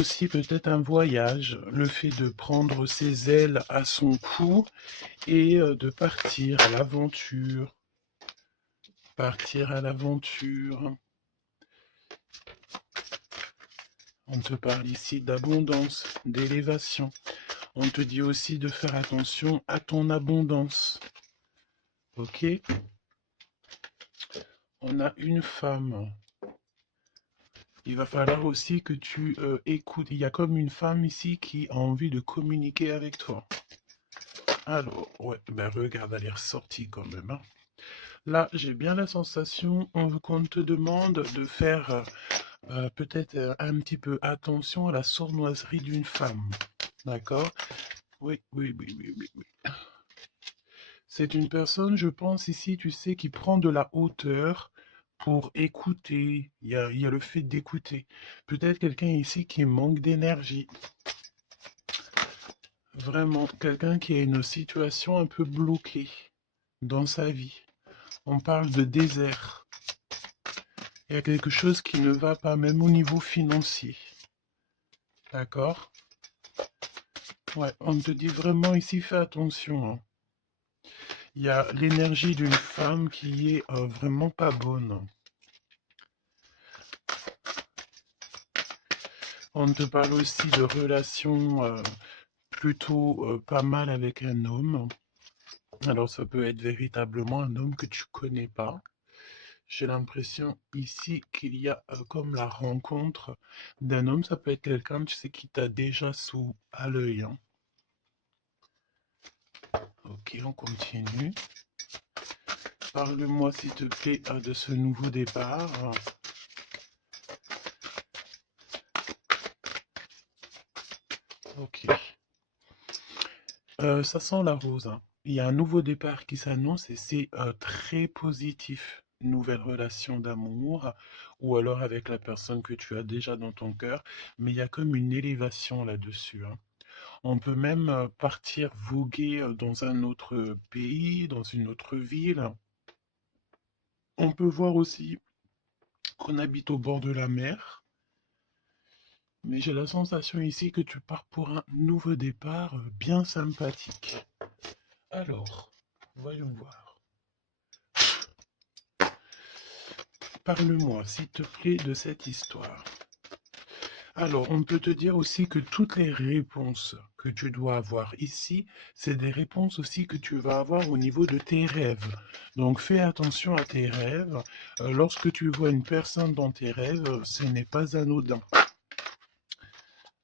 Aussi peut-être un voyage, le fait de prendre ses ailes à son cou et de partir à l'aventure. Partir à l'aventure. On te parle ici d'abondance, d'élévation. On te dit aussi de faire attention à ton abondance. Ok? On a une femme. Il va falloir aussi que tu écoutes. Il y a comme une femme ici qui a envie de communiquer avec toi. Alors, ouais, ben regarde, elle est ressortie quand même, hein. Là, j'ai bien la sensation qu'on te demande de faire peut-être un petit peu attention à la sournoiserie d'une femme. D'accord? Oui, oui, oui, oui, oui, oui. C'est une personne, je pense ici, tu sais, qui prend de la hauteur pour écouter. Il y a le fait d'écouter. Peut-être quelqu'un ici qui manque d'énergie. Vraiment, quelqu'un qui a une situation un peu bloquée dans sa vie. On parle de désert. Il y a quelque chose qui ne va pas, même au niveau financier. D'accord? Ouais, on te dit vraiment ici, fais attention, hein. Il y a l'énergie d'une femme qui est vraiment pas bonne. On te parle aussi de relations plutôt pas mal avec un homme. Alors ça peut être véritablement un homme que tu connais pas. J'ai l'impression ici qu'il y a comme la rencontre d'un homme. Ça peut être quelqu'un, tu sais, qui t'a déjà sous à l'œil, hein. Ok, on continue. Parle-moi s'il te plaît de ce nouveau départ. Ok. Ça sent la rose, hein. Il y a un nouveau départ qui s'annonce et c'est très positif. Une nouvelle relation d'amour ou alors avec la personne que tu as déjà dans ton cœur. Mais il y a comme une élévation là-dessus, hein. On peut même partir voguer dans un autre pays, dans une autre ville. On peut voir aussi qu'on habite au bord de la mer. Mais j'ai la sensation ici que tu pars pour un nouveau départ bien sympathique. Alors, voyons voir. Parle-moi, s'il te plaît, de cette histoire. Alors, on peut te dire aussi que toutes les réponses que tu dois avoir ici, c'est des réponses aussi que tu vas avoir au niveau de tes rêves. Donc, fais attention à tes rêves. Lorsque tu vois une personne dans tes rêves, ce n'est pas anodin.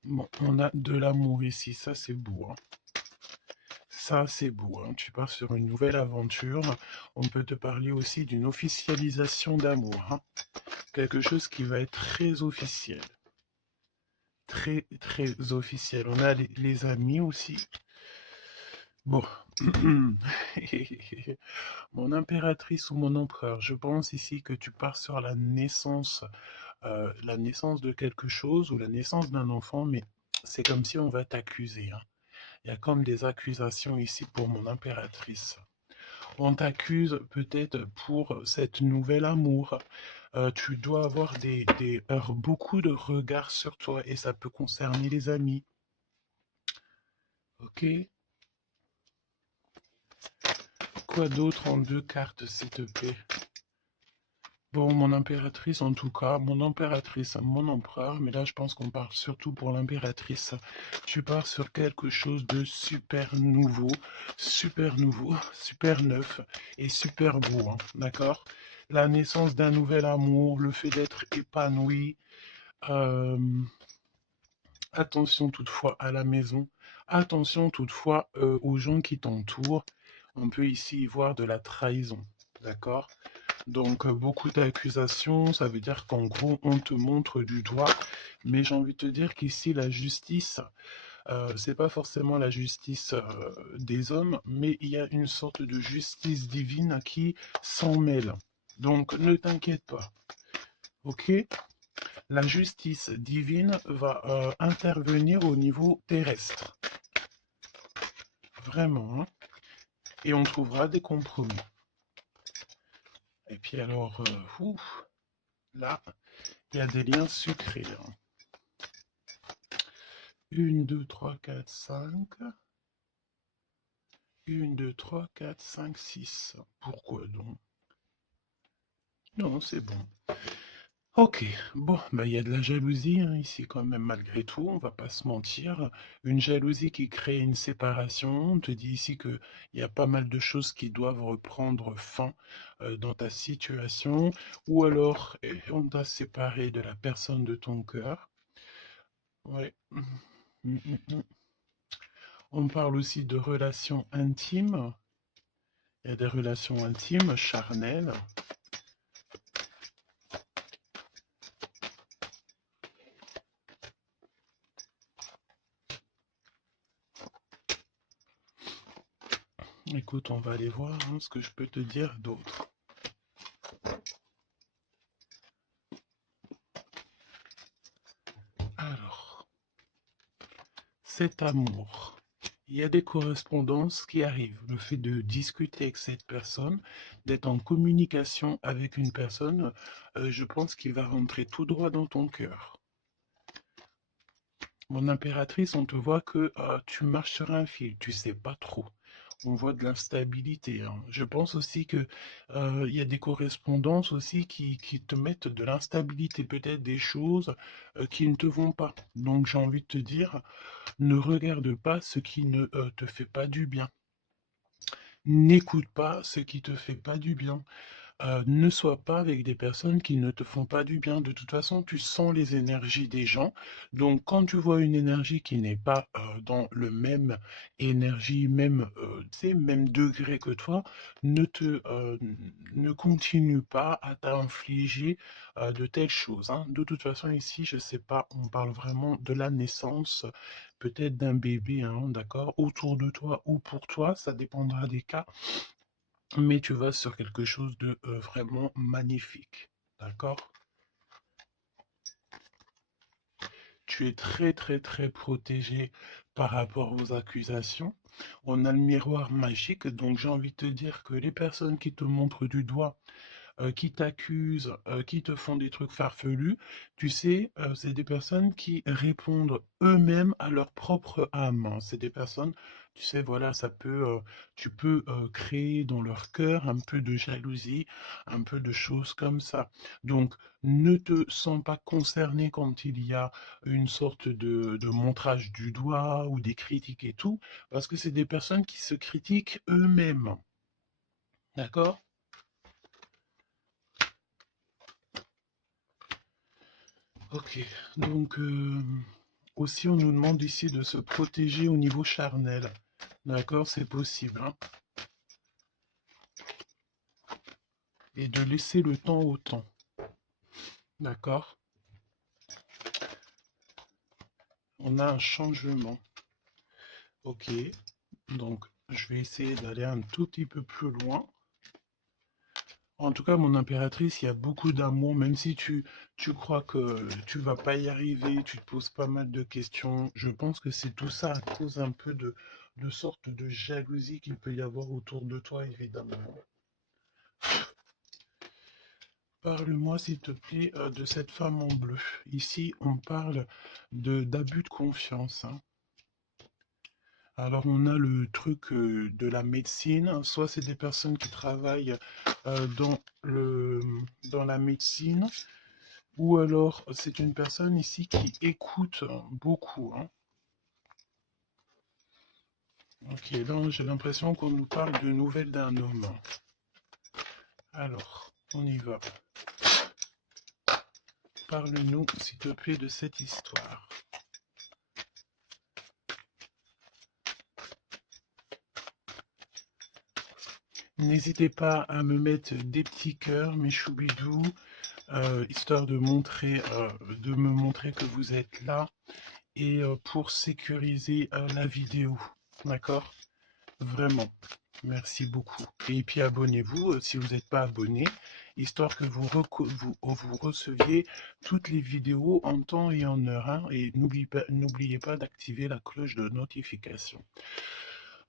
Bon, on a de l'amour ici, ça c'est beau, hein. Ça, c'est beau, hein. Tu pars sur une nouvelle aventure. On peut te parler aussi d'une officialisation d'amour, hein. Quelque chose qui va être très officiel. Très, très officiel. On a les amis aussi. Bon. Mon impératrice ou mon empereur, je pense ici que tu pars sur la naissance de quelque chose ou la naissance d'un enfant, mais c'est comme si on va t'accuser, hein. Il y a comme des accusations ici pour mon impératrice. On t'accuse peut-être pour cette nouvel amour. Tu dois avoir beaucoup de regards sur toi et ça peut concerner les amis. Ok? Quoi d'autre en deux cartes, s'il te plaît? Bon, mon impératrice en tout cas, mon impératrice, mon empereur, mais là je pense qu'on parle surtout pour l'impératrice. Tu pars sur quelque chose de super nouveau, super neuf et super beau, hein, d'accord? La naissance d'un nouvel amour, le fait d'être épanoui. euh, Attention toutefois à la maison, attention toutefois aux gens qui t'entourent. On peut ici y voir de la trahison, d'accord? Donc beaucoup d'accusations, ça veut dire qu'en gros on te montre du doigt, mais j'ai envie de te dire qu'ici la justice, c'est pas forcément la justice des hommes, mais il y a une sorte de justice divine qui s'en mêle. Donc ne t'inquiète pas, ok? La justice divine va intervenir au niveau terrestre, vraiment, hein, et on trouvera des compromis. Et puis alors, là, il y a des liens sucrés, hein. 1, 2, 3, 4, 5. 1, 2, 3, 4, 5, 6. Pourquoi donc? Non, c'est bon. Ok, bon, bah, il y a de la jalousie hein, ici quand même malgré tout, on va pas se mentir. Une jalousie qui crée une séparation. On te dit ici que il y a pas mal de choses qui doivent reprendre fin dans ta situation, ou alors on t'a séparé de la personne de ton cœur. Ouais. Mm, mm, mm. On parle aussi de relations intimes. Il y a des relations intimes, charnelles. Écoute, on va aller voir hein, ce que je peux te dire d'autre. Alors, cet amour. Il y a des correspondances qui arrivent. Le fait de discuter avec cette personne, d'être en communication avec une personne, je pense qu'il va rentrer tout droit dans ton cœur. Mon impératrice, on te voit que tu marches sur un fil, tu sais pas trop. On voit de l'instabilité, hein. Je pense aussi que il y a des correspondances aussi qui te mettent de l'instabilité, peut-être des choses qui ne te vont pas. Donc j'ai envie de te dire, ne regarde pas ce qui ne te fait pas du bien. N'écoute pas ce qui te fait pas du bien. Ne sois pas avec des personnes qui ne te font pas du bien. De toute façon, tu sens les énergies des gens. Donc, quand tu vois une énergie qui n'est pas dans le même énergie, même, tu sais, même degré que toi, ne continue pas à t'infliger de telles choses, hein. De toute façon, ici, je sais pas, on parle vraiment de la naissance, peut-être d'un bébé, hein, d'accord, autour de toi ou pour toi, ça dépendra des cas. Mais tu vas sur quelque chose de vraiment magnifique. D'accord? Tu es très très très protégé par rapport aux accusations. On a le miroir magique, donc j'ai envie de te dire que les personnes qui te montrent du doigt, qui t'accusent, qui te font des trucs farfelus, tu sais, c'est des personnes qui répondent eux-mêmes à leur propre âme, hein. C'est des personnes, tu sais, voilà, tu peux créer dans leur cœur un peu de jalousie, un peu de choses comme ça. Donc, ne te sens pas concerné quand il y a une sorte de montrage du doigt ou des critiques et tout, parce que c'est des personnes qui se critiquent eux-mêmes. D'accord? Ok, donc aussi on nous demande ici de se protéger au niveau charnel. D'accord, c'est possible, hein. Et de laisser le temps au temps. D'accord? On a un changement. Ok, donc je vais essayer d'aller un tout petit peu plus loin. En tout cas, mon impératrice, il y a beaucoup d'amour, même si tu crois que tu vas pas y arriver, tu te poses pas mal de questions. Je pense que c'est tout ça à cause un peu de sorte de jalousie qu'il peut y avoir autour de toi, évidemment. Parle-moi, s'il te plaît, de cette femme en bleu. Ici, on parle d'abus de confiance, hein. Alors, on a le truc de la médecine. Soit c'est des personnes qui travaillent dans dans la médecine, ou alors c'est une personne ici qui écoute beaucoup, hein. Ok, là, j'ai l'impression qu'on nous parle de nouvelles d'un homme. Alors, on y va. Parle-nous, s'il te plaît, de cette histoire. N'hésitez pas à me mettre des petits cœurs, mes choubidous, histoire de me montrer que vous êtes là et pour sécuriser la vidéo. D'accord? Vraiment. Merci beaucoup. Et puis abonnez-vous si vous n'êtes pas abonné, histoire que vous receviez toutes les vidéos en temps et en heure, hein. Et n'oubliez pas d'activer la cloche de notification.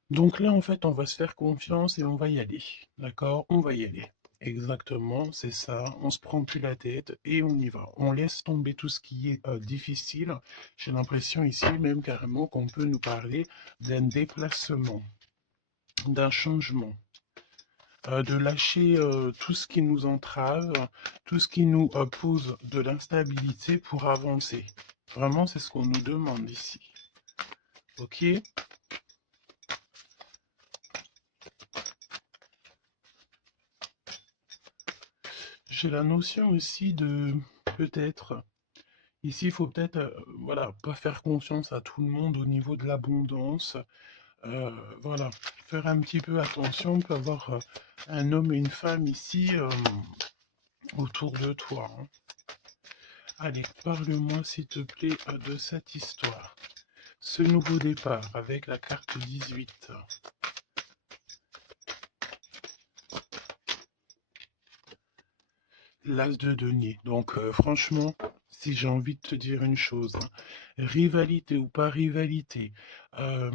Donc là, en fait, on va se faire confiance et on va y aller. D'accord? On va y aller. Exactement, c'est ça. On se prend plus la tête et on y va. On laisse tomber tout ce qui est difficile. J'ai l'impression ici même carrément qu'on peut nous parler d'un déplacement, d'un changement, de lâcher tout ce qui nous entrave, tout ce qui nous pose de l'instabilité pour avancer. Vraiment, c'est ce qu'on nous demande ici. Ok? J'ai la notion aussi de peut-être. Ici, il faut peut-être, voilà, pas faire confiance à tout le monde au niveau de l'abondance. Voilà, faire un petit peu attention. On peut avoir un homme et une femme ici autour de toi, hein. Allez, parle-moi s'il te plaît de cette histoire. Ce nouveau départ avec la carte 18. L'as de denier. Donc franchement, si j'ai envie de te dire une chose, hein, rivalité ou pas rivalité, euh,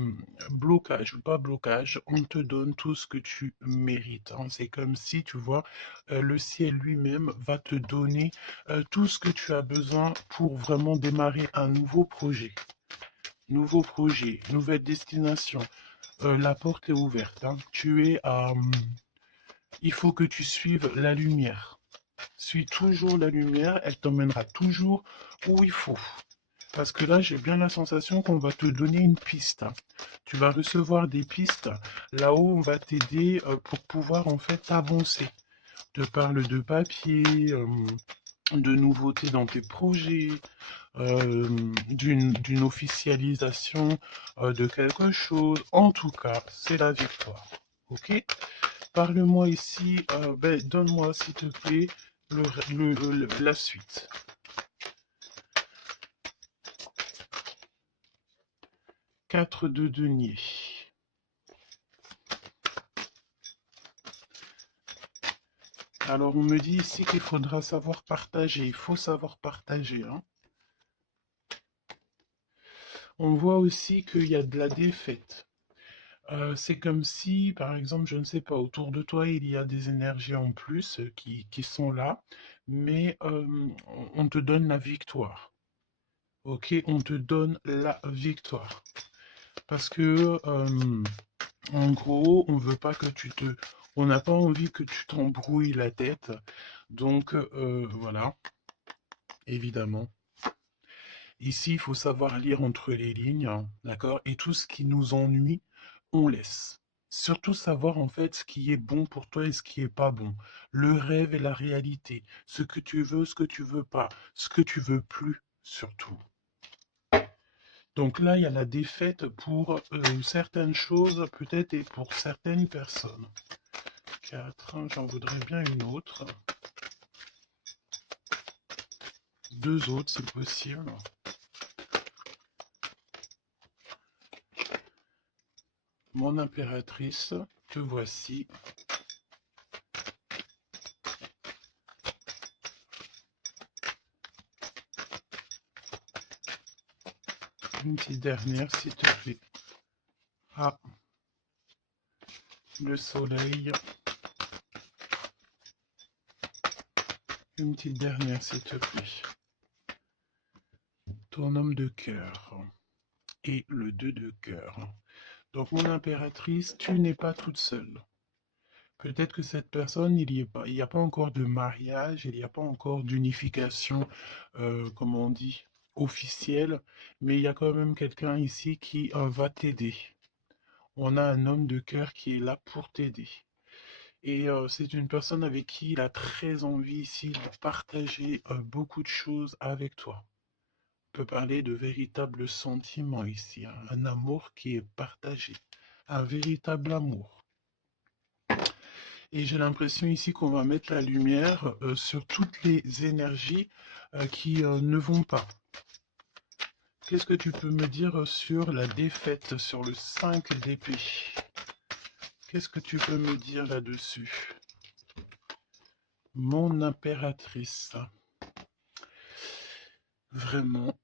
blocage ou pas blocage, on te donne tout ce que tu mérites, hein. C'est comme si, tu vois, le ciel lui-même va te donner tout ce que tu as besoin pour vraiment démarrer un nouveau projet. Nouveau projet, nouvelle destination. La porte est ouverte, hein. Tu es à... il faut que tu suives la lumière. Suis toujours la lumière, elle t'emmènera toujours où il faut. Parce que là, j'ai bien la sensation qu'on va te donner une piste. Tu vas recevoir des pistes là-haut, on va t'aider pour pouvoir en fait avancer. Te parle de papier, de nouveautés dans tes projets, d'une officialisation de quelque chose. En tout cas, c'est la victoire. Ok? Parle-moi ici, ben, donne-moi s'il te plaît la suite. 4 de denier. Alors on me dit ici qu'il faudra savoir partager, il faut savoir partager, hein. On voit aussi qu'il y a de la défaite. C'est comme si, par exemple, je ne sais pas, autour de toi, il y a des énergies en plus qui sont là, mais on te donne la victoire. Ok, on te donne la victoire. Parce que, en gros, on veut pas que tu te... On n'a pas envie que tu t'embrouilles la tête. Donc, voilà, évidemment. Ici, il faut savoir lire entre les lignes, hein, d'accord? Et tout ce qui nous ennuie, on laisse. Surtout savoir en fait ce qui est bon pour toi et ce qui est pas bon. Le rêve et la réalité. Ce que tu veux, ce que tu veux pas. Ce que tu veux plus, surtout. Donc là, il y a la défaite pour certaines choses, peut-être, et pour certaines personnes. 4, j'en voudrais bien une autre. 2 autres, si possible. Mon impératrice, te voici. Une petite dernière, s'il te plaît. Ah, le soleil. Une petite dernière, s'il te plaît. Ton homme de cœur. Et le 2 de cœur. Donc, mon impératrice, tu n'es pas toute seule. Peut-être que cette personne, il n'y a pas encore de mariage, il n'y a pas encore d'unification, comme on dit, officielle, mais il y a quand même quelqu'un ici qui va t'aider. On a un homme de cœur qui est là pour t'aider. Et c'est une personne avec qui il a très envie ici de partager beaucoup de choses avec toi. On peut parler de véritables sentiments ici, hein, un amour qui est partagé, un véritable amour. Et j'ai l'impression ici qu'on va mettre la lumière sur toutes les énergies qui ne vont pas. Qu'est-ce que tu peux me dire sur la défaite, sur le 5 d'épée? Qu'est-ce que tu peux me dire là-dessus? Mon impératrice. Vraiment,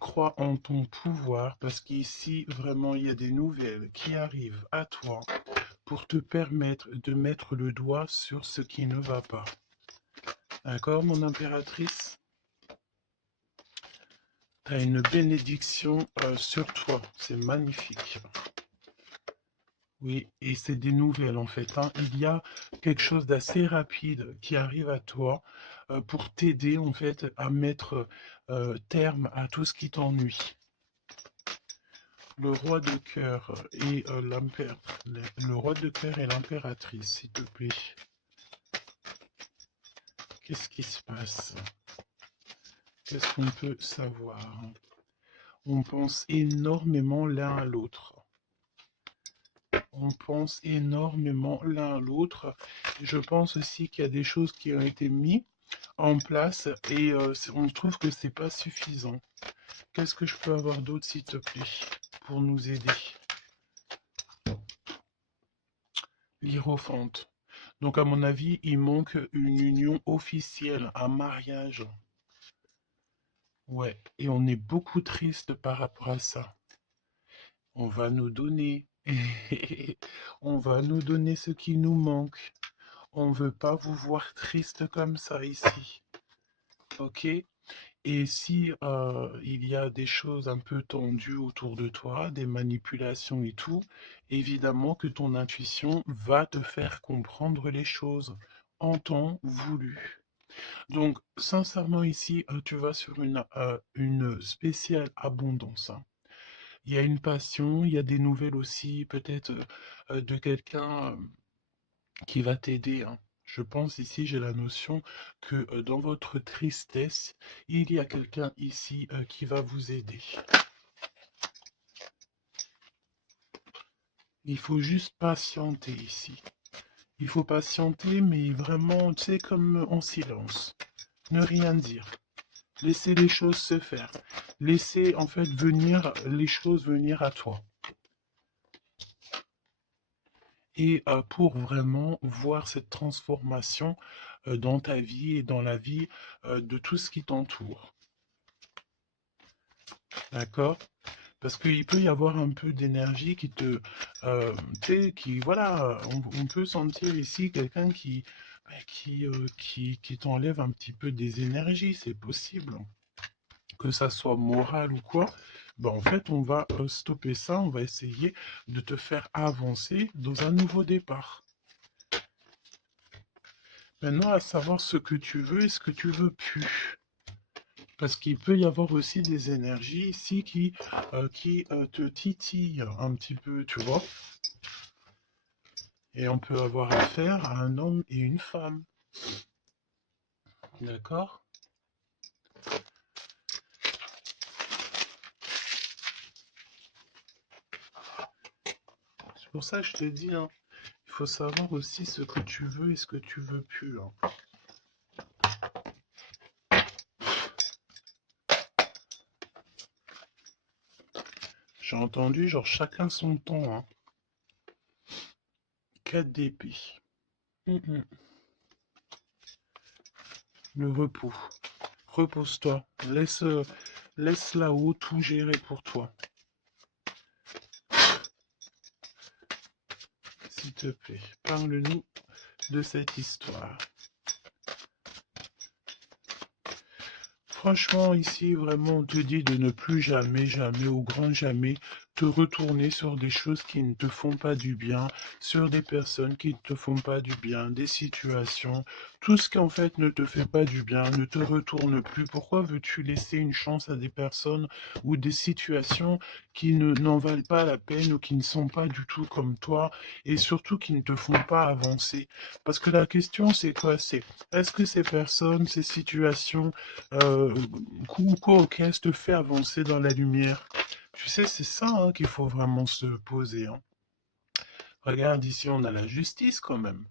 crois en ton pouvoir parce qu'ici, vraiment, il y a des nouvelles qui arrivent à toi pour te permettre de mettre le doigt sur ce qui ne va pas. D'accord, mon impératrice? Tu as une bénédiction sur toi, c'est magnifique. Oui, et c'est des nouvelles en fait, hein. Il y a quelque chose d'assez rapide qui arrive à toi pour t'aider en fait à mettre terme à tout ce qui t'ennuie. Le roi de cœur et le roi de cœur et l'impératrice, s'il te plaît. Qu'est-ce qui se passe? Qu'est-ce qu'on peut savoir? On pense énormément l'un à l'autre. On pense énormément l'un à l'autre. Je pense aussi qu'il y a des choses qui ont été mises en place et on trouve que c'est pas suffisant. Qu'est-ce que je peux avoir d'autre, s'il te plaît, pour nous aider? L'Hiérophante. Donc, à mon avis, il manque une union officielle, un mariage. Ouais, et on est beaucoup triste par rapport à ça. On va nous donner. On va nous donner ce qui nous manque. On ne veut pas vous voir triste comme ça ici. Ok? Et si il y a des choses un peu tendues autour de toi, des manipulations et tout, évidemment que ton intuition va te faire comprendre les choses en temps voulu. Donc, sincèrement, ici, tu vas sur une spéciale abondance, hein. Il y a une passion, il y a des nouvelles aussi, peut-être de quelqu'un qui va t'aider, hein. Je pense ici, j'ai la notion que dans votre tristesse, il y a quelqu'un ici qui va vous aider. Il faut juste patienter ici. Il faut patienter, mais vraiment, tu sais, comme en silence. Ne rien dire. Laissez les choses se faire. Laissez en fait venir les choses venir à toi. Et pour vraiment voir cette transformation dans ta vie et dans la vie de tout ce qui t'entoure. D'accord? Parce qu'il peut y avoir un peu d'énergie qui te... tu sais, qui... Voilà, on peut sentir ici quelqu'un qui t'enlève un petit peu des énergies, c'est possible. Que ça soit moral ou quoi, ben en fait, on va stopper ça, on va essayer de te faire avancer dans un nouveau départ. Maintenant, à savoir ce que tu veux et ce que tu veux plus. Parce qu'il peut y avoir aussi des énergies ici qui te titillent un petit peu, tu vois. Et on peut avoir affaire à un homme et une femme. D'accord? C'est pour ça que je te dis, hein, il faut savoir aussi ce que tu veux et ce que tu veux plus, hein. J'ai entendu, genre, chacun son temps, hein. 4 d'épée. Le repos. Repose-toi. Laisse là-haut tout gérer pour toi. S'il te plaît, parle-nous de cette histoire. Franchement, ici, vraiment, on te dit de ne plus jamais, jamais, au grand jamais, te retourner sur des choses qui ne te font pas du bien, sur des personnes qui ne te font pas du bien, des situations, tout ce qui en fait ne te fait pas du bien, ne te retourne plus. Pourquoi veux-tu laisser une chance à des personnes ou des situations qui n'en valent pas la peine ou qui ne sont pas du tout comme toi et surtout qui ne te font pas avancer? Parce que la question, c'est quoi? C'est est-ce que ces personnes, ces situations, quoi, qu'est-ce te fait avancer dans la lumière? Tu sais, c'est ça hein, qu'il faut vraiment se poser, hein. Regarde ici, on a la justice quand même.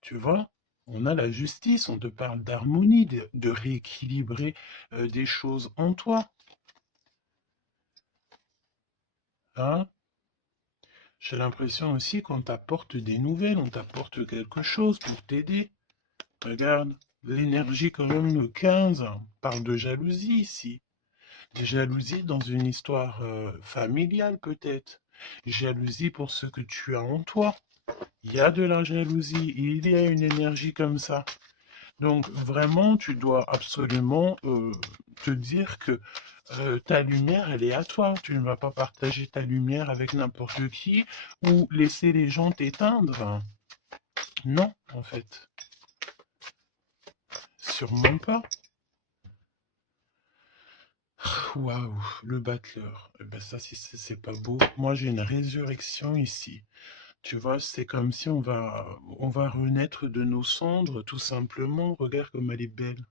Tu vois? On a la justice, on te parle d'harmonie, de rééquilibrer des choses en toi. Hein? J'ai l'impression aussi qu'on t'apporte des nouvelles, on t'apporte quelque chose pour t'aider. Regarde, l'énergie quand même, le 15, parle de jalousie ici. Jalousie dans une histoire familiale peut-être. Jalousie pour ce que tu as en toi. Il y a de la jalousie, il y a une énergie comme ça. Donc vraiment, tu dois absolument te dire que ta lumière, elle est à toi. Tu ne vas pas partager ta lumière avec n'importe qui ou laisser les gens t'éteindre. Non, en fait. Sûrement pas. Waouh, le battleur. Eh ben ça, c'est pas beau. Moi, j'ai une résurrection ici. Tu vois, c'est comme si on va renaître de nos cendres, tout simplement. Regarde comme elle est belle.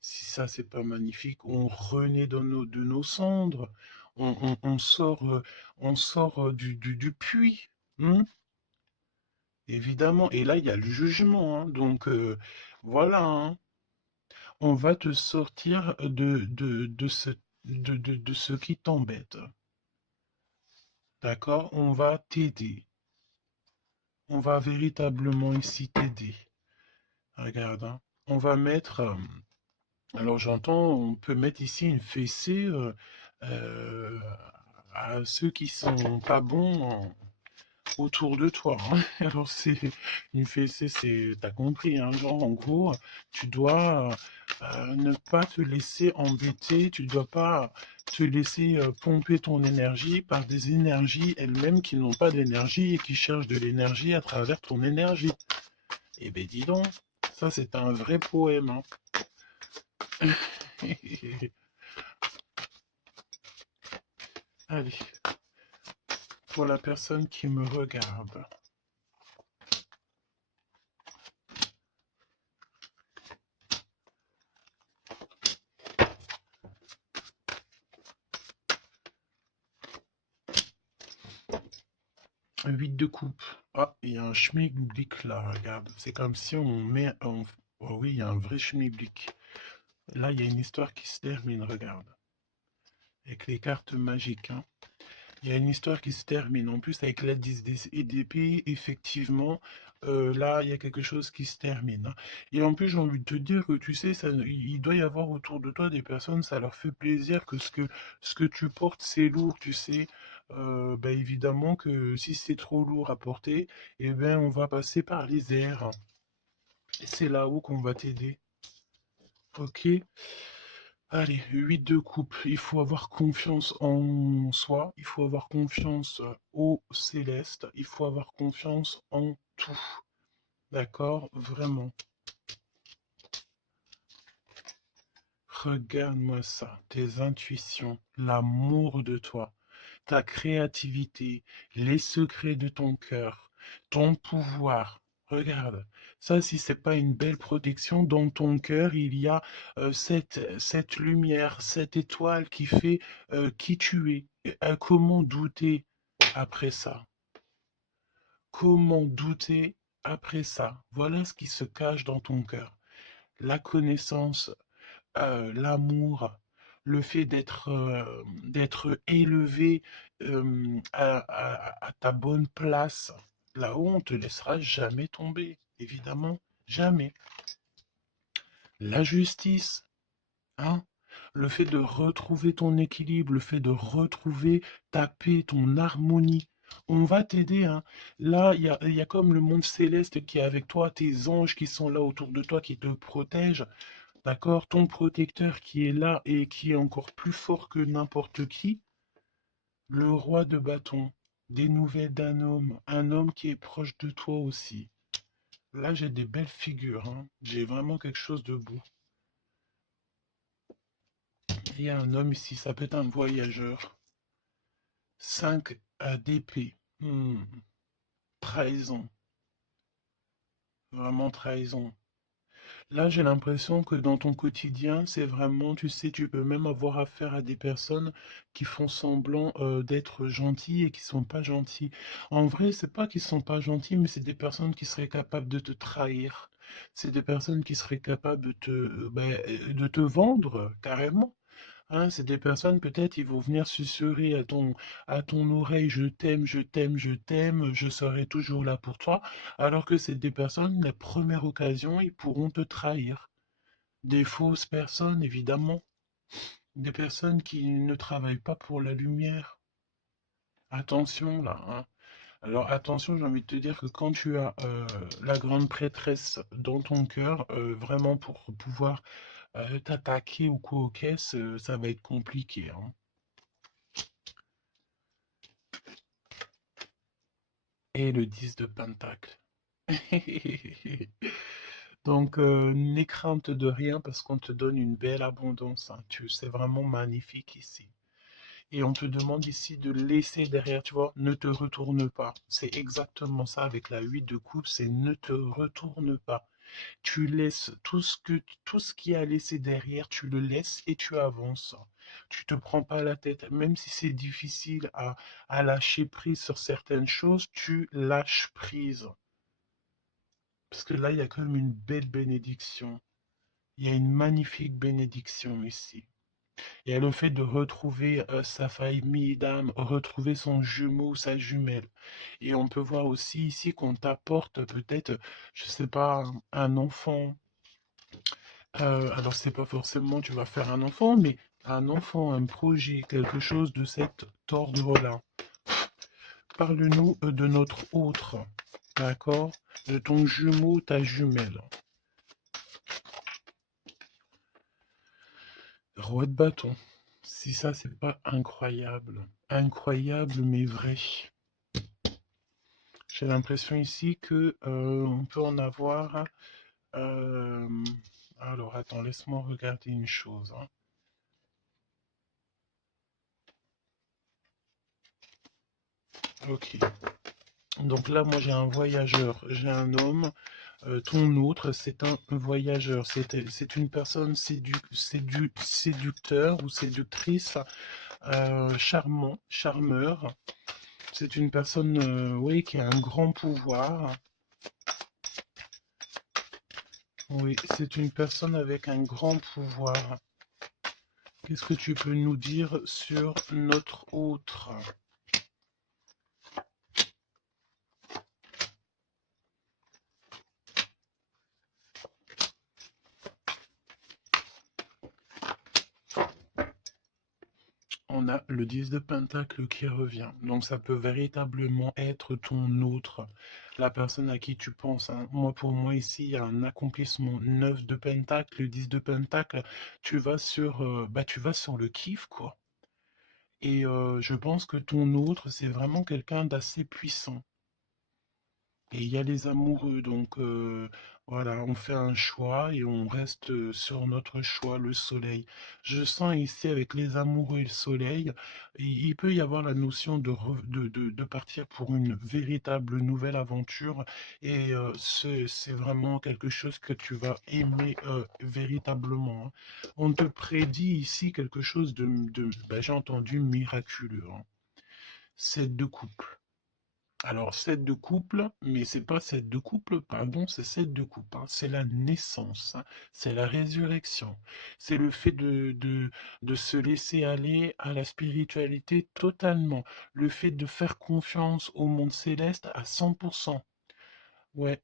Si ça, c'est pas magnifique, on renaît de nos cendres. On sort du puits. Hein, évidemment. Et là, il y a le jugement. Hein. Donc, voilà. Hein. On va te sortir de ce qui t'embête. D'accord? On va t'aider. On va véritablement ici t'aider. Regarde, hein. On va mettre. Alors j'entends, on peut mettre ici une fessée euh, à ceux qui sont pas bons autour de toi. Hein. Alors c'est une fessée, t'as compris, hein, genre en gros, tu dois ne pas te laisser embêter, tu dois pas te laisser pomper ton énergie par des énergies elles-mêmes qui n'ont pas d'énergie et qui cherchent de l'énergie à travers ton énergie. Eh ben dis donc, ça c'est un vrai poème. Hein. Allez, pour la personne qui me regarde. 8 de coupe. Ah, il y a un schmilblick là, regarde. C'est comme si on met... Oh oui, il y a un vrai schmilblick. Là, il y a une histoire qui se termine, regarde. Avec les cartes magiques. Hein. Il y a une histoire qui se termine. En plus, avec la 10 d'épée, effectivement, là, il y a quelque chose qui se termine. Hein. Et en plus, j'ai envie de te dire que, tu sais, il doit y avoir autour de toi des personnes, ça leur fait plaisir que ce que tu portes, c'est lourd, tu sais. Bah, évidemment que si c'est trop lourd à porter, eh ben, on va passer par les airs. Et c'est là-haut qu'on va t'aider. Ok? Allez, 8 de coupe. Il faut avoir confiance en soi, il faut avoir confiance au céleste, il faut avoir confiance en tout. D'accord? Vraiment. Regarde-moi ça, tes intuitions, l'amour de toi, ta créativité, les secrets de ton cœur, ton pouvoir. Regarde, ça, si c'est pas une belle protection, dans ton cœur, il y a cette lumière, cette étoile qui fait qui tu es. Et, comment douter après ça? Comment douter après ça? Voilà ce qui se cache dans ton cœur. La connaissance, l'amour, le fait d'être élevé à ta bonne place, là-haut, on ne te laissera jamais tomber, évidemment, jamais. La justice, hein, le fait de retrouver ton équilibre, le fait de retrouver ta paix, ton harmonie. On va t'aider, hein. Là, il y a comme le monde céleste qui est avec toi, tes anges qui sont là autour de toi, qui te protègent. D'accord? Ton protecteur qui est là et qui est encore plus fort que n'importe qui, le roi de bâton, des nouvelles d'un homme, un homme qui est proche de toi aussi. Là, j'ai des belles figures, hein. J'ai vraiment quelque chose de beau. Il y a un homme ici, ça peut être un voyageur. 5 d'épée. Trahison. Vraiment trahison. Là, j'ai l'impression que dans ton quotidien, c'est vraiment, tu sais, tu peux même avoir affaire à des personnes qui font semblant d'être gentilles et qui sont pas gentils. En vrai, c'est pas qu'ils sont pas gentils, mais c'est des personnes qui seraient capables de te trahir. C'est des personnes qui seraient capables de te vendre carrément. Hein, c'est des personnes, peut-être, ils vont venir susurrer à ton oreille, je t'aime, je t'aime, je t'aime, je serai toujours là pour toi, alors que c'est des personnes, la première occasion, ils pourront te trahir. Des fausses personnes, évidemment, des personnes qui ne travaillent pas pour la lumière. Attention là, hein. Alors attention, j'ai envie de te dire que quand tu as la grande prêtresse dans ton cœur, vraiment pour pouvoir t'attaquer ou quoi aux caisses, ça va être compliqué, hein. Et le 10 de Pentacle. Donc, n'aie crainte de rien parce qu'on te donne une belle abondance, hein. C'est vraiment magnifique ici. Et on te demande ici de laisser derrière, tu vois, ne te retourne pas. C'est exactement ça avec la 8 de coupe, c'est ne te retourne pas. Tu laisses tout ce qui a laissé derrière, tu le laisses et tu avances. Tu te prends pas la tête, même si c'est difficile à lâcher prise sur certaines choses, tu lâches prise. Parce que là, il y a quand même une belle bénédiction. Il y a une magnifique bénédiction ici. Il y a le fait de retrouver sa famille d'âme, retrouver son jumeau, sa jumelle. Et on peut voir aussi ici qu'on t'apporte peut-être, je sais pas, un enfant. Alors c'est pas forcément tu vas faire un enfant, mais un enfant, un projet, quelque chose de cet ordre-là. Parle-nous de notre autre, d'accord? De ton jumeau, ta jumelle. Roi de bâton. Si ça, c'est pas incroyable. Incroyable, mais vrai. J'ai l'impression ici que on peut en avoir. euh, Alors, attends, laisse-moi regarder une chose, hein. Ok. Donc là, moi, j'ai un voyageur, j'ai un homme. Ton autre, c'est un voyageur. C'est une personne séducteur ou séductrice, charmant, charmeur. C'est une personne, oui, qui a un grand pouvoir. Oui, c'est une personne avec un grand pouvoir. Qu'est-ce que tu peux nous dire sur notre autre? On a le 10 de Pentacle qui revient. Donc ça peut véritablement être ton autre, la personne à qui tu penses, hein. Moi, pour moi, ici, il y a un accomplissement 9 de Pentacle, le 10 de Pentacle. Tu vas sur le kiff, quoi. Et je pense que ton autre, c'est vraiment quelqu'un d'assez puissant. Et il y a les amoureux, donc voilà, on fait un choix et on reste sur notre choix, le soleil. Je sens ici avec les amoureux et le soleil, il peut y avoir la notion de partir pour une véritable nouvelle aventure et c'est vraiment quelque chose que tu vas aimer véritablement, hein. On te prédit ici quelque chose ben, j'ai entendu miraculeux, hein. C'est de couple. Alors, 7 de couple, mais c'est pas 7 de couple, pardon, c'est 7 de couple, hein. C'est la naissance, hein. C'est la résurrection. C'est le fait de se laisser aller à la spiritualité totalement. Le fait de faire confiance au monde céleste à 100%. Ouais.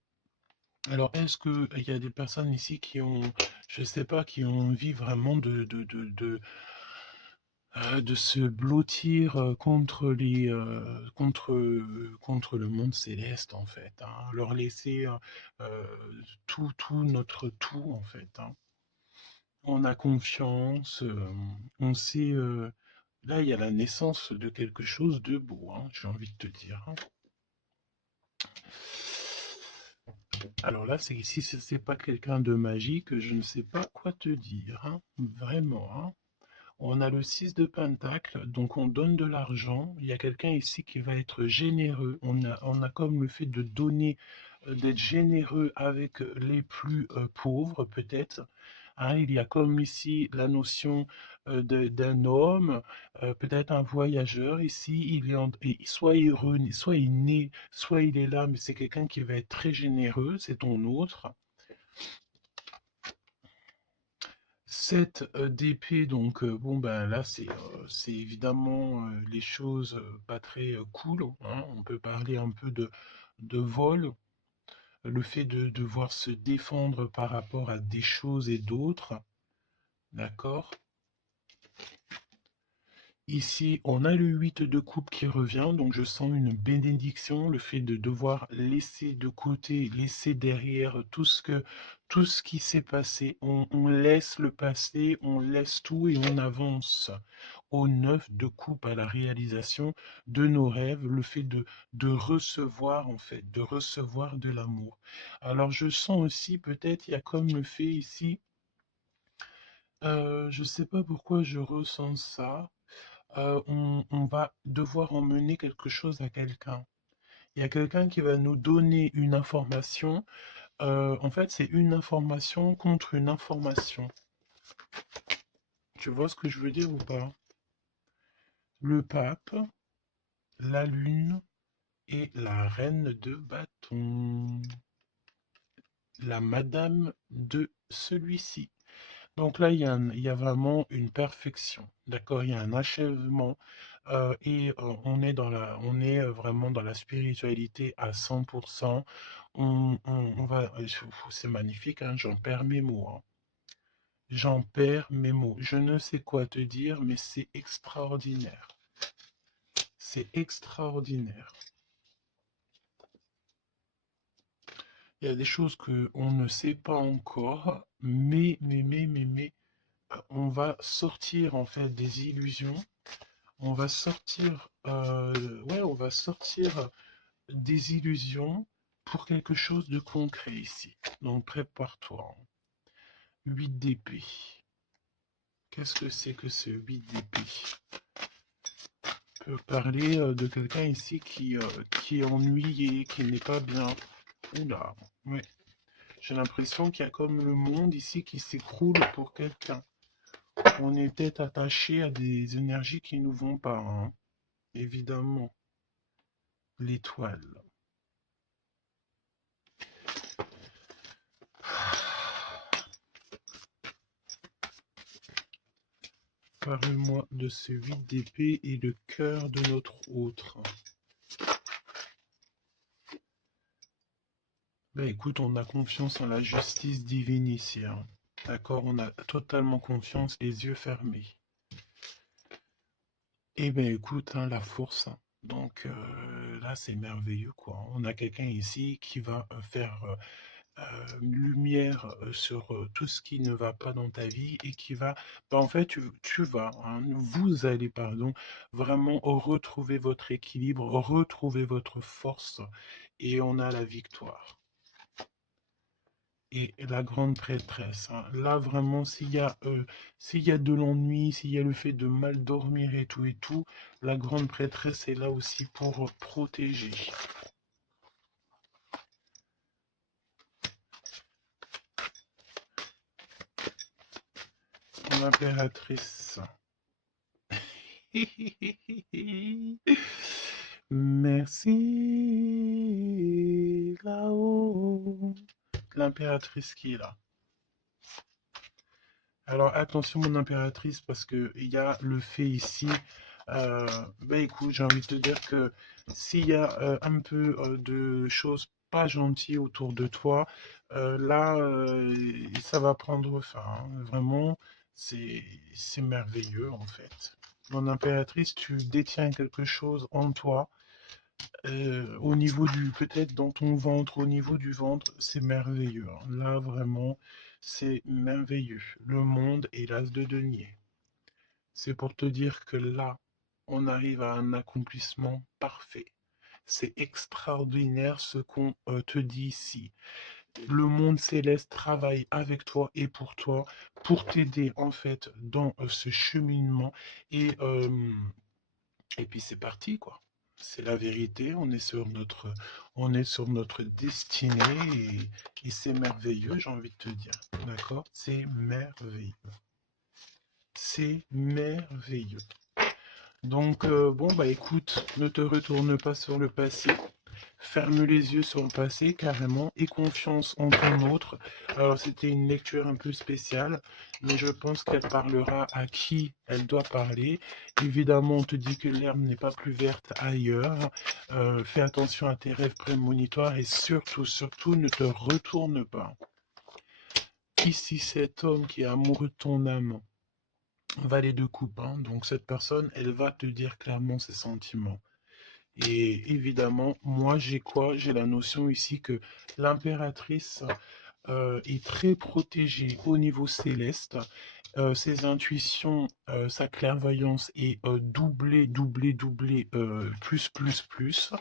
Alors, est-ce qu'il y a des personnes ici qui ont, je sais pas, qui ont envie vraiment de se blottir contre le monde céleste en fait, hein. Leur laisser tout notre tout en fait, hein. On a confiance, on sait. Là, il y a la naissance de quelque chose de beau, hein, j'ai envie de te dire, hein. Alors là, si c'est pas quelqu'un de magique, je ne sais pas quoi te dire, hein. Vraiment, hein. On a le 6 de Pentacle, donc on donne de l'argent. Il y a quelqu'un ici qui va être généreux. On a comme le fait de donner, d'être généreux avec les plus pauvres, peut-être, hein. Il y a comme ici la notion d'un homme, peut-être un voyageur. Ici, soit il renaît, soit il naît, soit il est là, mais c'est quelqu'un qui va être très généreux, c'est ton autre. 7 d'épée, donc bon ben là c'est évidemment les choses pas très cool, hein. On peut parler un peu de vol, le fait de devoir se défendre par rapport à des choses et d'autres, d'accord? Ici, on a le 8 de coupe qui revient, donc je sens une bénédiction, le fait de devoir laisser de côté, laisser derrière tout ce qui s'est passé. On laisse le passé, on laisse tout et on avance au 9 de coupe, à la réalisation de nos rêves, le fait de recevoir en fait, de recevoir de l'amour. Alors je sens aussi, peut-être, il y a comme le fait ici, je sais pas pourquoi je ressens ça. On va devoir emmener quelque chose à quelqu'un. Il y a quelqu'un qui va nous donner une information. En fait, c'est une information contre une information. Tu vois ce que je veux dire ou pas? Le pape, la lune et la reine de bâton. La madame de celui-ci. Donc là, il y a vraiment une perfection, d'accord? Il y a un achèvement on est vraiment dans la spiritualité à 100%. C'est magnifique, hein, j'en perds mes mots, hein. J'en perds mes mots. Je ne sais quoi te dire, mais c'est extraordinaire. C'est extraordinaire. Il y a des choses que on ne sait pas encore, mais, on va sortir en fait des illusions. On va sortir, ouais, on va sortir des illusions pour quelque chose de concret ici. Donc prépare-toi. 8 d'épée. Qu'est-ce que c'est que ce 8 d'épée? On peut parler de quelqu'un ici qui est ennuyé, qui n'est pas bien. Oula, ouais. J'ai l'impression qu'il y a comme le monde ici qui s'écroule pour quelqu'un. On est peut-être attaché à des énergies qui ne nous vont pas, hein. Évidemment. L'étoile. Parle-moi de ce 8 d'épée et le cœur de notre autre. Ben écoute, on a confiance en la justice divine ici, hein. D'accord, on a totalement confiance, les yeux fermés. Eh ben écoute, hein, la force, hein. Donc là, c'est merveilleux, quoi. On a quelqu'un ici qui va faire lumière sur tout ce qui ne va pas dans ta vie et qui va, ben, en fait, tu vas, hein, vous allez, pardon, vraiment retrouver votre équilibre, retrouver votre force et on a la victoire. Et la grande prêtresse, hein. Là, vraiment, s'il y a de l'ennui, s'il y a le fait de mal dormir et tout, la grande prêtresse est là aussi pour protéger. L'impératrice. Merci là-haut. L'impératrice qui est là. Alors attention mon impératrice parce que il y a le fait ici. Ben écoute, j'ai envie de te dire que s'il y a un peu de choses pas gentilles autour de toi, là ça va prendre fin, hein. Vraiment, c'est merveilleux en fait. Mon impératrice, tu détiens quelque chose en toi. Au niveau du, peut-être dans ton ventre, au niveau du ventre, c'est merveilleux, hein. Là, vraiment, c'est merveilleux. Le monde est l'as de denier. C'est pour te dire que là, on arrive à un accomplissement parfait. C'est extraordinaire ce qu'on te dit ici. Le monde céleste travaille avec toi et pour t'aider en fait dans ce cheminement. Et puis c'est parti, quoi. C'est la vérité, on est sur notre destinée et c'est merveilleux, j'ai envie de te dire. D'accord? C'est merveilleux. C'est merveilleux. Donc, bon, bah écoute, ne te retourne pas sur le passé. Ferme les yeux sur le passé carrément et confiance en ton autre. Alors c'était une lecture un peu spéciale, mais je pense qu'elle parlera à qui elle doit parler. Évidemment, on te dit que l'herbe n'est pas plus verte ailleurs. Fais attention à tes rêves prémonitoires et surtout, ne te retourne pas. Ici, cet homme qui est amoureux de ton âme, valet de coupe, hein. Donc cette personne, elle va te dire clairement ses sentiments. Et évidemment, moi j'ai quoi? J'ai la notion ici que l'impératrice est très protégée au niveau céleste. Ses intuitions, sa clairvoyance est doublée, plus.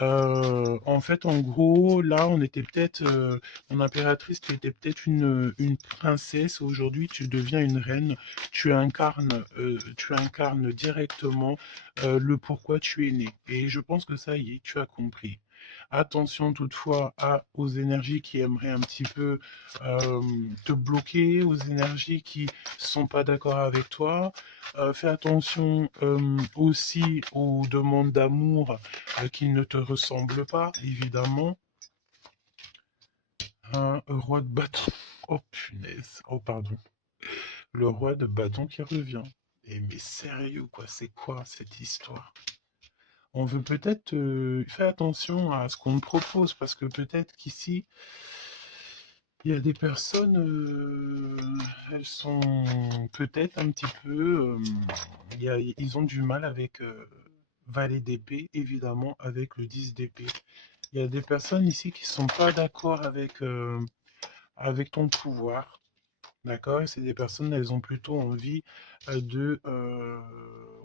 En fait, en gros, là, on était peut-être, mon impératrice, tu étais peut-être une princesse. Aujourd'hui, tu deviens une reine. Tu incarnes directement le pourquoi tu es né. Et je pense que ça y est, tu as compris. Attention toutefois aux énergies qui aimeraient un petit peu euh, te bloquer, aux énergies qui sont pas d'accord avec toi. Fais attention aussi aux demandes d'amour qui ne te ressemblent pas, évidemment. Un roi de bâton. Oh punaise. Oh pardon. Le roi de bâton qui revient. Et mais sérieux quoi, c'est quoi cette histoire? On veut peut-être faire attention à ce qu'on te propose parce que peut-être qu'ici il y a des personnes, elles sont peut-être un petit peu, ils ont du mal avec valet d'épée, évidemment, avec le 10 d'épée. Il y a des personnes ici qui sont pas d'accord avec ton pouvoir, d'accord? Et c'est des personnes, elles ont plutôt envie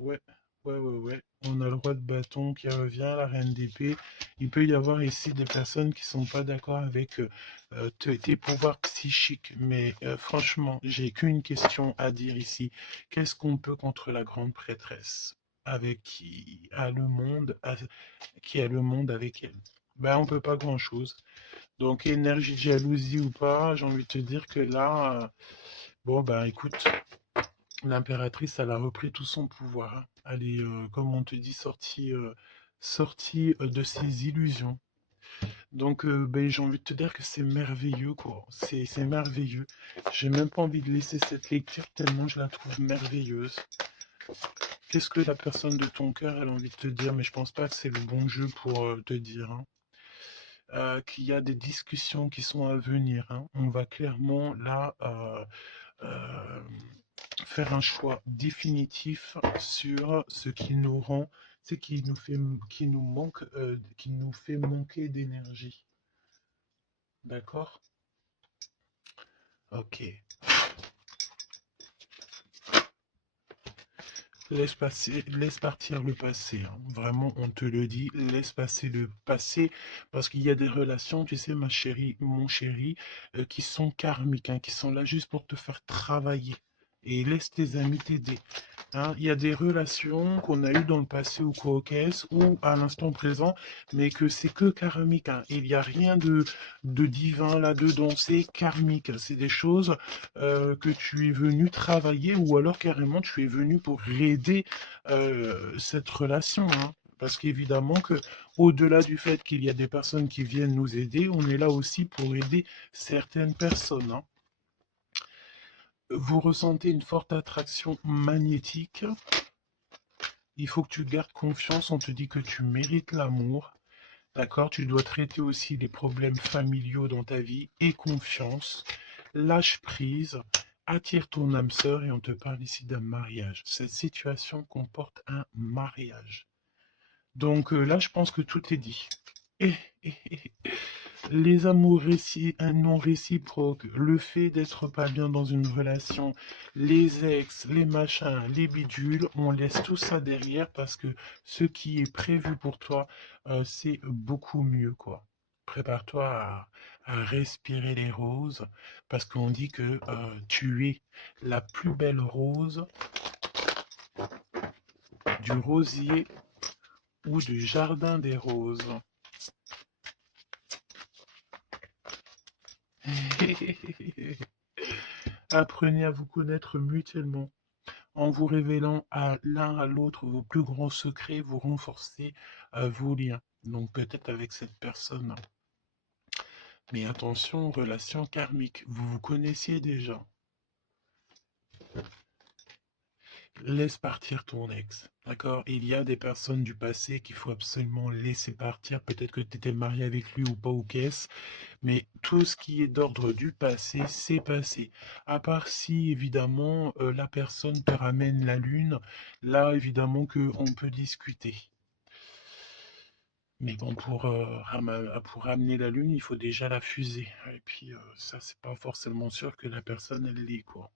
ouais, ouais. On a le roi de bâton qui revient, la reine d'épée. Il peut y avoir ici des personnes qui sont pas d'accord avec tes pouvoirs psychiques. Mais franchement, j'ai qu'une question à dire ici. Qu'est-ce qu'on peut contre la grande prêtresse? Avec qui a le monde avec elle? Ben, on peut pas grand-chose. Donc, énergie de jalousie ou pas, j'ai envie de te dire que là, bon, ben écoute, l'impératrice, elle a repris tout son pouvoir, hein. Elle est, comme on te dit, sortie de ses illusions. Donc, ben, j'ai envie de te dire que c'est merveilleux, quoi. C'est merveilleux. J'ai même pas envie de laisser cette lecture tellement je la trouve merveilleuse. Qu'est-ce que la personne de ton cœur, elle a envie de te dire? Mais je pense pas que c'est le bon jeu pour te dire, hein. Qu'il y a des discussions qui sont à venir, hein. On va clairement là euh, faire un choix définitif sur ce qui nous rend, ce qui nous fait manquer d'énergie. D'accord? Ok. Laisse partir le passé, hein. Vraiment, on te le dit, laisse passer le passé, parce qu'il y a des relations, tu sais, ma chérie, mon chéri, qui sont karmiques, hein, qui sont là juste pour te faire travailler. Et laisse tes amis t'aider. Hein, il y a des relations qu'on a eues dans le passé ou quoi caisse ou à l'instant présent, mais que c'est que karmique, hein. Il n'y a rien de divin là-dedans, c'est karmique. C'est des choses que tu es venu travailler ou alors carrément tu es venu pour aider cette relation, hein. Parce qu'évidemment que au-delà du fait qu'il y a des personnes qui viennent nous aider, on est là aussi pour aider certaines personnes, hein. Vous ressentez une forte attraction magnétique. Il faut que tu gardes confiance, on te dit que tu mérites l'amour, d'accord? Tu dois traiter aussi les problèmes familiaux dans ta vie et confiance. Lâche prise, attire ton âme sœur et on te parle ici d'un mariage. Cette situation comporte un mariage. Donc là, je pense que tout est dit. Et, les amours non réciproques, le fait d'être pas bien dans une relation, les ex, les machins, les bidules, on laisse tout ça derrière parce que ce qui est prévu pour toi, c'est beaucoup mieux, quoi. Prépare-toi à respirer les roses parce qu'on dit que tu es la plus belle rose du rosier ou du jardin des roses. Apprenez à vous connaître mutuellement. En vous révélant à l'un à l'autre vos plus grands secrets, vous renforcez vos liens. Donc peut-être avec cette personne. Mais attention, relation karmique. Vous vous connaissiez déjà. laisse partir ton ex, d'accord? Il y a des personnes du passé qu'il faut absolument laisser partir. Peut-être que tu étais marié avec lui ou pas, ou qu'est-ce, mais tout ce qui est d'ordre du passé, c'est passé. À part si, évidemment, la personne te ramène la lune, là, évidemment, que on peut discuter. Mais bon, pour ramener la lune, il faut déjà la fuser. Et puis, ça, c'est pas forcément sûr que la personne, elle l'est, quoi.